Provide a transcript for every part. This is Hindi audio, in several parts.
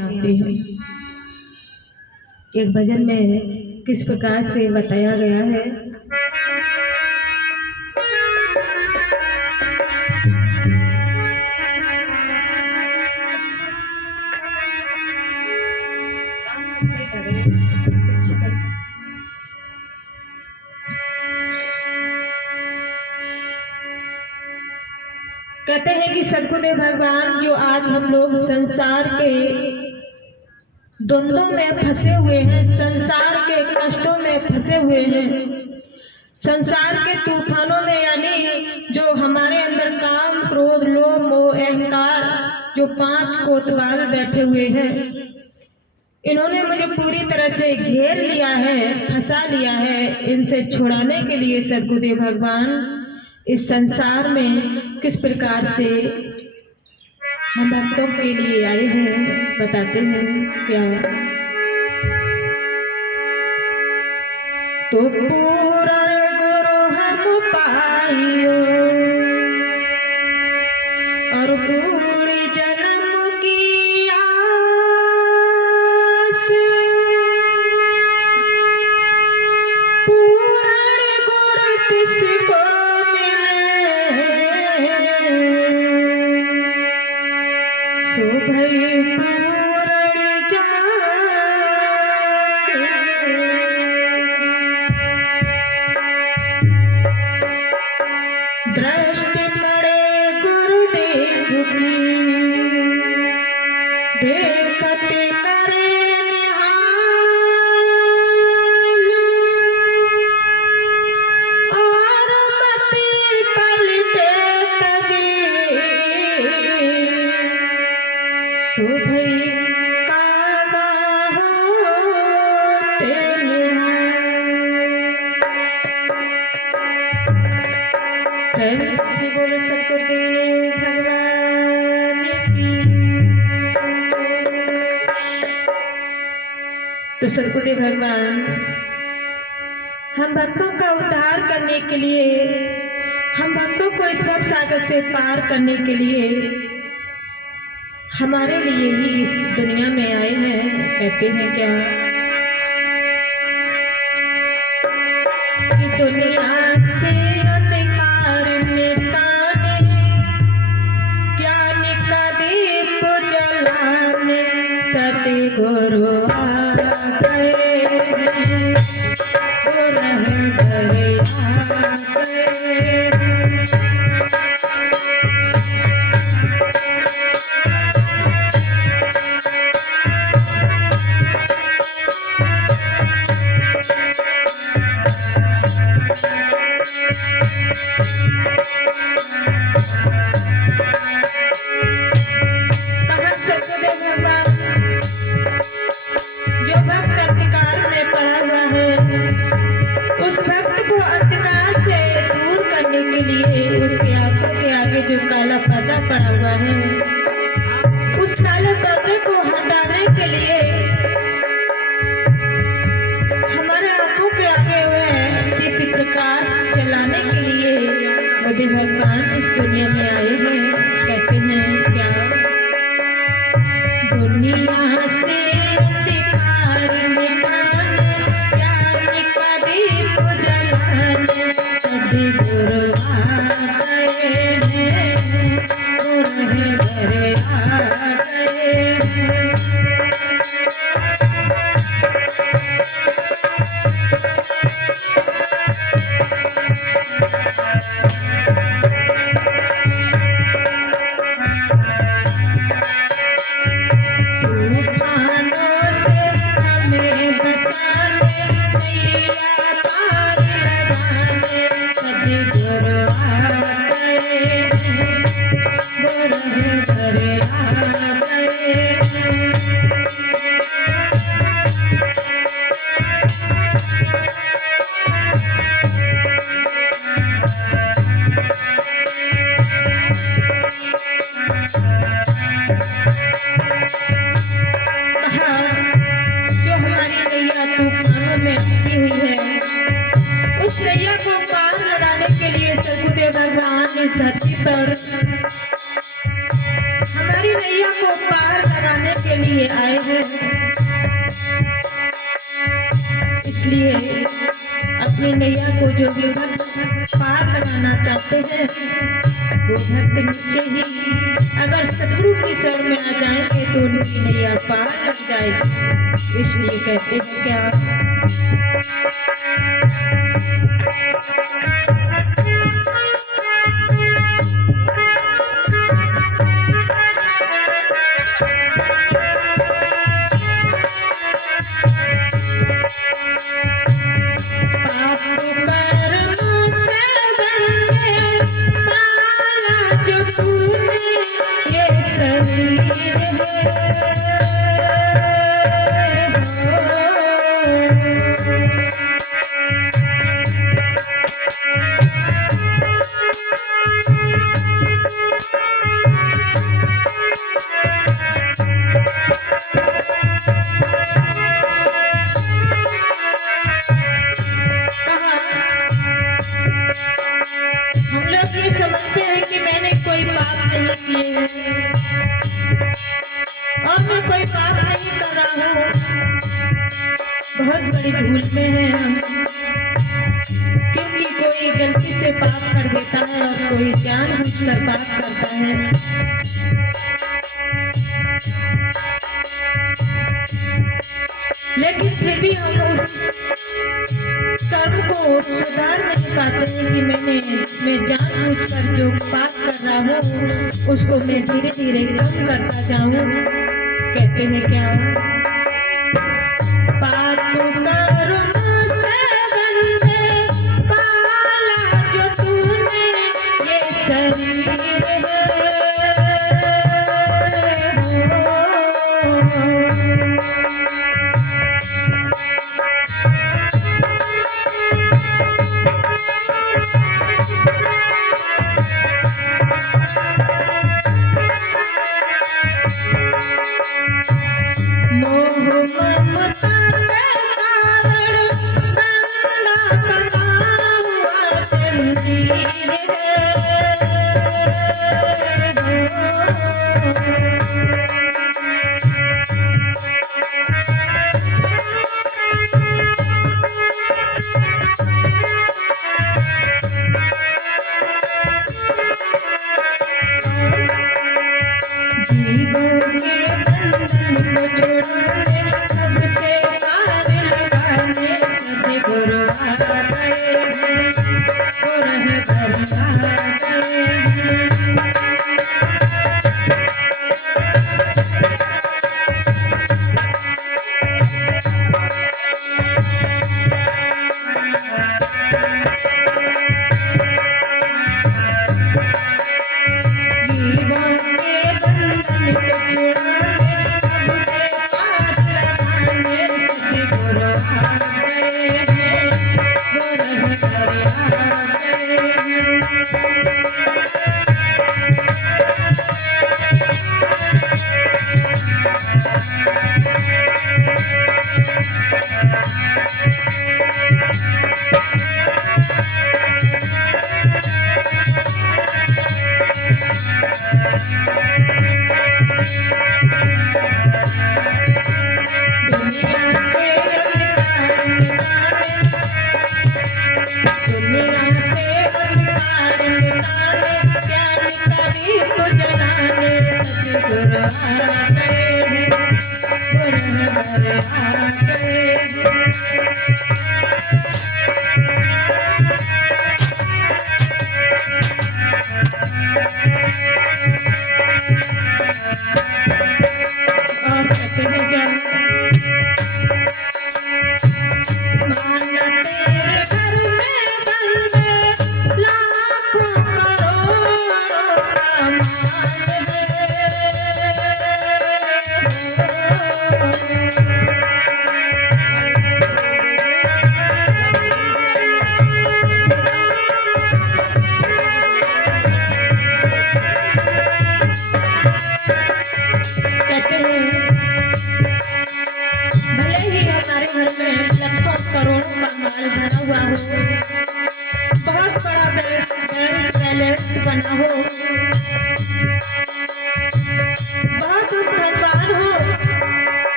आते हैं। एक भजन में किस प्रकार से बताया गया है। कहते हैं कि सद्गुरुदेव भगवान जो आज हम लोग संसार के द्वंद्वों में फंसे हुए हैं, संसार के कष्टों में फंसे हुए हैं, संसार के तूफानों में, यानी जो हमारे अंदर काम, क्रोध, लोभ, मोह, अहंकार जो 5 कोतवाल बैठे हुए हैं, इन्होंने मुझे पूरी तरह से घेर लिया है, फंसा लिया है। इनसे छुड़ाने के लिए सद्गुरुदेव भगवान इस संसार में किस प्रकार से हम भक्तों के लिए आए हैं, बताते हैं क्या। तो पूरा गुरु हम पाइयो और पूरी जन्म की आस, पूर्ण गुरु किसको सो भई पूर्ण जाके, दृष्टि पड़े गुरुदेव की, देखते करे निहाल और मति पलटे तभी सो भई कागा होते प्रेम से बोलो सद्गुरुदेव भगवान की। तो सद्गुरुदेव भगवान हम भक्तों का उद्धार करने के लिए, हम भक्तों को इस भव सागर से पार करने के लिए हमारे लिए ही इस दुनिया में आए हैं। कहते हैं क्या कि दुनिया से अंधकार मिटाने, ज्ञान का दीप जलाने सतगुरु आ गए हैं, गुरु रहबरे आ गए हैं। जो काला पर्दा पड़ा हुआ है, उस काले पर्दे को हटाने के लिए हमारे आंखों के आगे हुए दिव्य प्रकाश चलाने के लिए बुद्ध भगवान इस दुनिया में आए हैं। कहते हैं क्या दुनिया से अंधकार मिटाने, ज्ञान का दीप जलाने सद्गुरु इस धरती पर हमारी नैया को पार लगाने के लिए आए इसलिए अपनी नैया को जो भी भक्त पार लगाना चाहते हैं वो भक्त निश्चय ही अगर सतगुरु की शरण में आ जाएंगे तो उनकी नैया पार लग जाएगी। इसलिए कहते हैं क्या, बहुत बड़ी भूल में है हम, क्योंकि कोई गलती से पाप कर देता है और कोई जानबूझकर पाप करता है। लेकिन फिर भी हम उस कर्म को सुधार नहीं पाते हैं कि मैं जानबूझकर जो पाप कर रहा हूँ उसको मैं धीरे धीरे कम करता जाऊँ। कहते हैं क्या, पाप कर्म से बंदे पाला जो तूने ये शरीर है।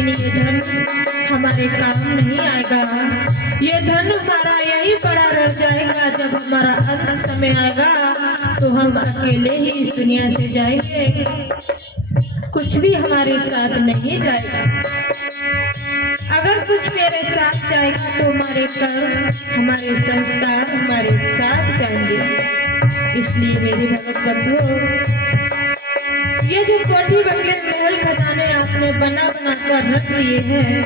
लेकिन ये धन हमारे काम नहीं आएगा। ये धन हमारा यही पड़ा रह जाएगा। जब हमारा अंत समय आएगा तो हम अकेले ही इस दुनिया से जाएंगे, कुछ भी हमारे साथ नहीं जाएगा। अगर कुछ मेरे साथ जाएगा तो हमारे कर्म, हमारे संस्कार हमारे साथ जाएंगे। इसलिए मेरे भगत बंधुओं, ये जो कोठी बंगले महल खजाने आपने बना कर रख लिए हैं,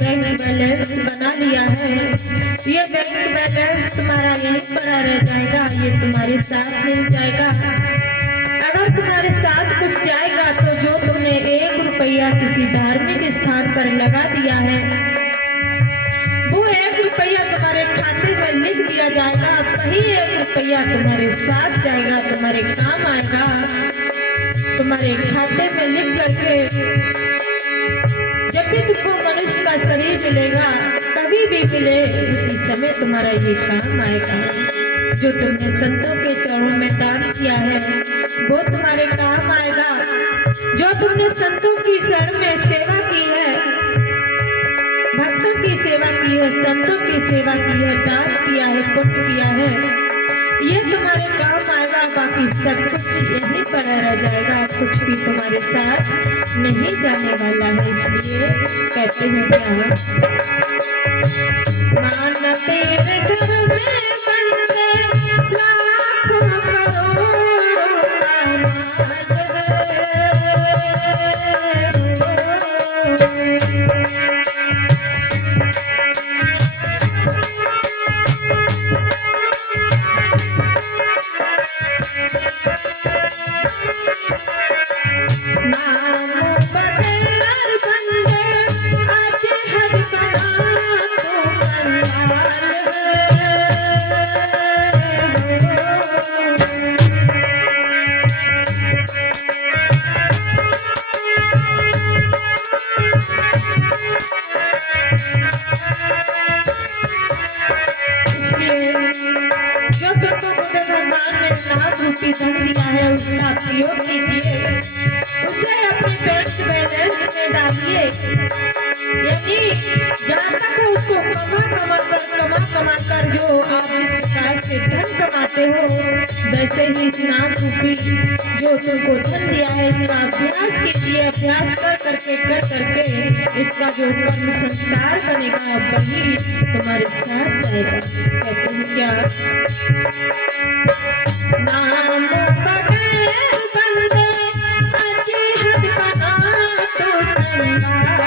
बैंक बैलेंस बना लिया है, ये बैंक बैलेंस तुम्हारा यहीं पड़ा रह जाएगा, ये तुम्हारे साथ नहीं जाएगा। अगर तुम्हारे साथ कुछ जाएगा तो जो तुमने 1 रुपया किसी धार्मिक स्थान पर लगा दिया है, वो 1 रुपया तुम्हारे खाते में लिख दिया जाएगा। वही 1 रुपया तुम्हारे साथ जाएगा, तुम्हारे काम आएगा, तुम्हारे खाते में लिख करके जब भी तुमको मनुष्य का शरीर मिलेगा, कभी भी मिले, उसी समय तुम्हारा ये काम आएगा। जो तुमने संतों के चरणों में दान किया है वो तुम्हारे काम आएगा। जो तुमने संतों की शरण में सेवा की है, भक्तों की सेवा की है, संतों की सेवा की है, दान किया है, पुण्य किया है, ये तुम्हारे काम आएगा। बाकी सब कुछ यहीं पड़ा रह जाएगा, कुछ भी तुम्हारे साथ नहीं जाने वाला है। इसलिए कहते हैं क्या, मान तेरे घर में बंदे लाखों करोड़ों धन दिया है, उसका प्रयोग कीजिए, उसे अपने बैंक बैलेंस में डालिए। यानी जहाँ तक उसको कमा कर जो आप जिस प्रकार से धन कमाते हो, वैसे ही इस नाम रूपी जो तुमको धन दिया है, इसका अभ्यास कीजिए। अभ्यास कर करके इसका जो कर्म संस्कार बनेगा वही तुम्हारे साथ जाएगा। कहते हैं क्या, नाम बगैर बंदे अजहद बना तो कंगाल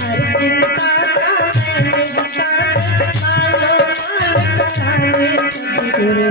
हर चिंता का मैंने बता मालो माल कराने सतगुरु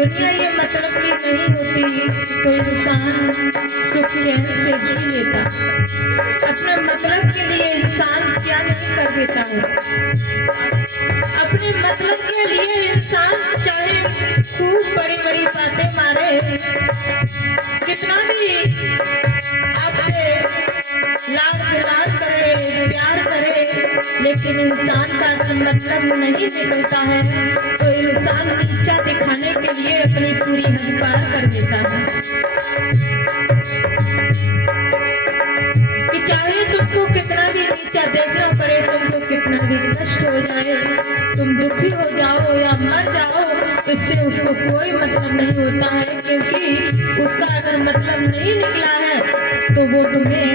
दुनिया ये मतलब की नहीं होती तो इंसान सुख चैन से जी लेता। अपने मतलब के लिए इंसान क्या नहीं कर देता है। अपने मतलब के लिए इंसान चाहे खूब बड़ी बड़ी बातें मारे, कितना भी आपसे लाड प्यार करे, प्यार करे, लेकिन इंसान का मतलब नहीं निकलता है तो इंसान नीचा दिखाने के लिए अपनी पूरी हद पार कर देता है। कि चाहे तुमको कितना भी नीचा देखना पड़े, तुमको कितना भी कष्ट हो जाए, तुम दुखी हो जाओ या मर जाओ, इससे उसको कोई मतलब नहीं होता है, क्योंकि उसका अगर मतलब नहीं निकला है तो वो तुम्हें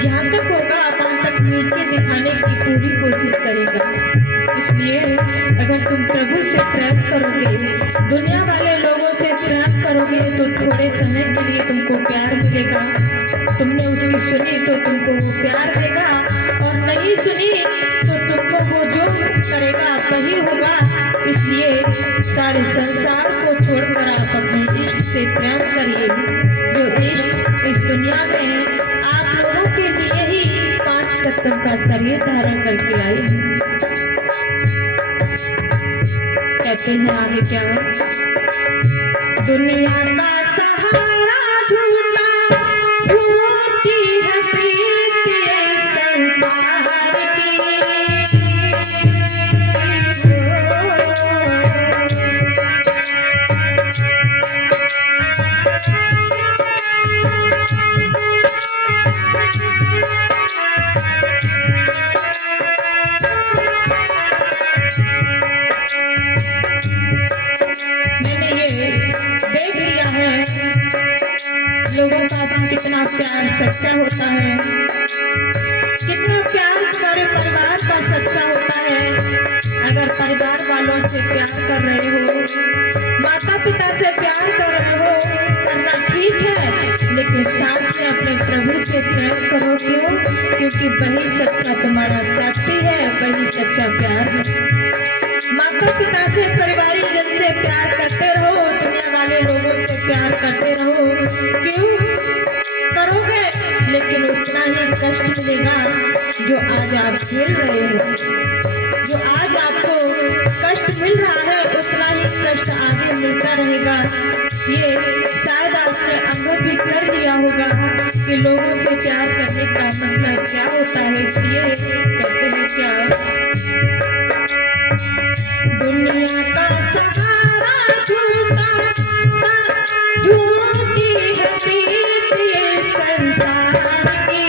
जहाँ तक होगा वहाँ तक नीचे दिखाने की पूरी कोशिश करेगा। इसलिए अगर तुम प्रभु से प्रेम करोगे, दुनिया वाले लोगों से प्रेम करोगे तो थोड़े समय के लिए तुमको प्यार मिलेगा। तुमने उसकी सुनी तो तुमको वो प्यार देगा, और नहीं सुनी तो तुमको वो जो करेगा वही होगा। इसलिए सारे संसार को छोड़कर आप अपने इष्ट से प्रेम करिए, जो इष्ट इस दुनिया में आप लोगों के लिए ही 5 तत्व का शरीर धारण करके आए हैं। कहते हैं आगे क्या है, दुनिया का सहारा झूठा, झूठी है प्रीति संसार की। लोगों का कितना प्यार सच्चा होता है, कितना प्यार तुम्हारे परिवार का सच्चा होता है। अगर परिवार वालों से प्यार कर रहे हो, माता पिता से प्यार कर रहे हो, करना ठीक है, लेकिन साथ में अपने प्रभु से प्रेम करो। क्यों? क्योंकि वही सच्चा तुम्हारा साथी है, वही सच्चा प्यार है। माता पिता से, परिवारी जन से प्यार करते रहो, दुनिया वाले लोगों से प्यार करते रहो। क्यों करोगे? लेकिन उतना ही कष्ट मिलेगा जो आज आप झेल रहे हो। जो आज आपको कष्ट मिल रहा है उतना ही कष्ट आगे मिलता रहेगा। ये शायद आपने अनुभव भी कर लिया होगा कि लोगों से प्यार करने का मतलब क्या होता है। इसलिए कहते हैं क्या, दुनिया का सहारा झूठा, झूठी है प्रीति संसार की।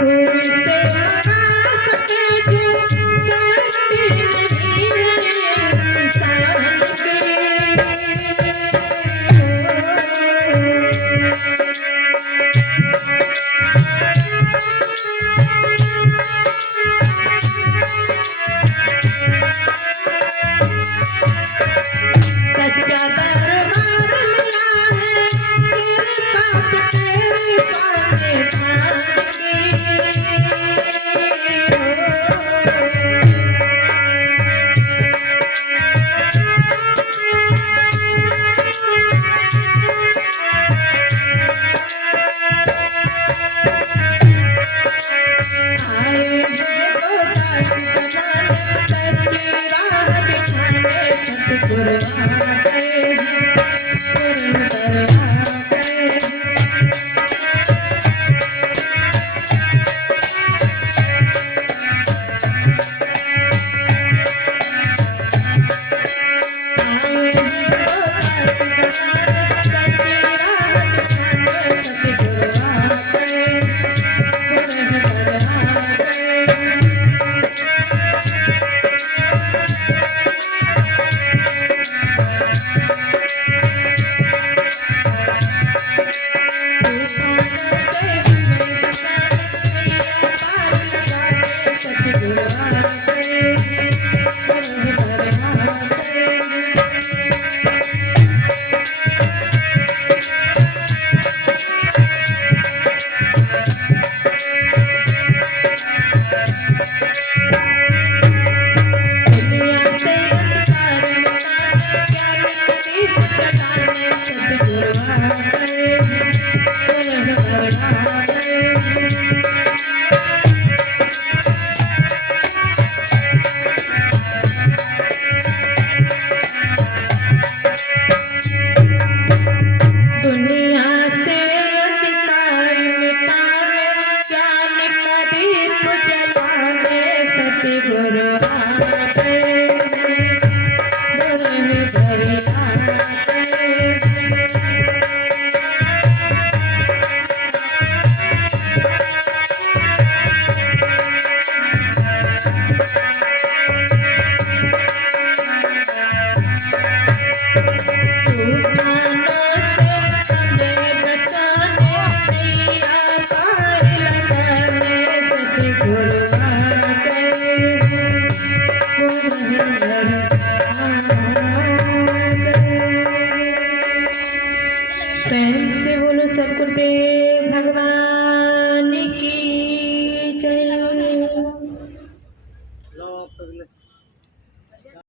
कोई से मना सके जो शक्ति नहीं है इंसान सच्चा दरबार मिला है कृपा तेरी पाने थान आए हैं वो दास बनाने सच्ची राह दिखाने सतगुरु आ गए गुरुवर आ गए आए हैं वो दास बनाने सच्ची राह दिखाने सतगुरु आ गए गुरुवर आ गए दुनिया से अधिकार मिटाने ज्ञान का दीप जलाने सतगुरु आ गए गुरुवर आ गए तूफानों से हमें बचाने नैया पार लगाने सतगुरु आ गए गुरुवर आ गए। प्रेम से बोलो सतगुरुदेव भगवान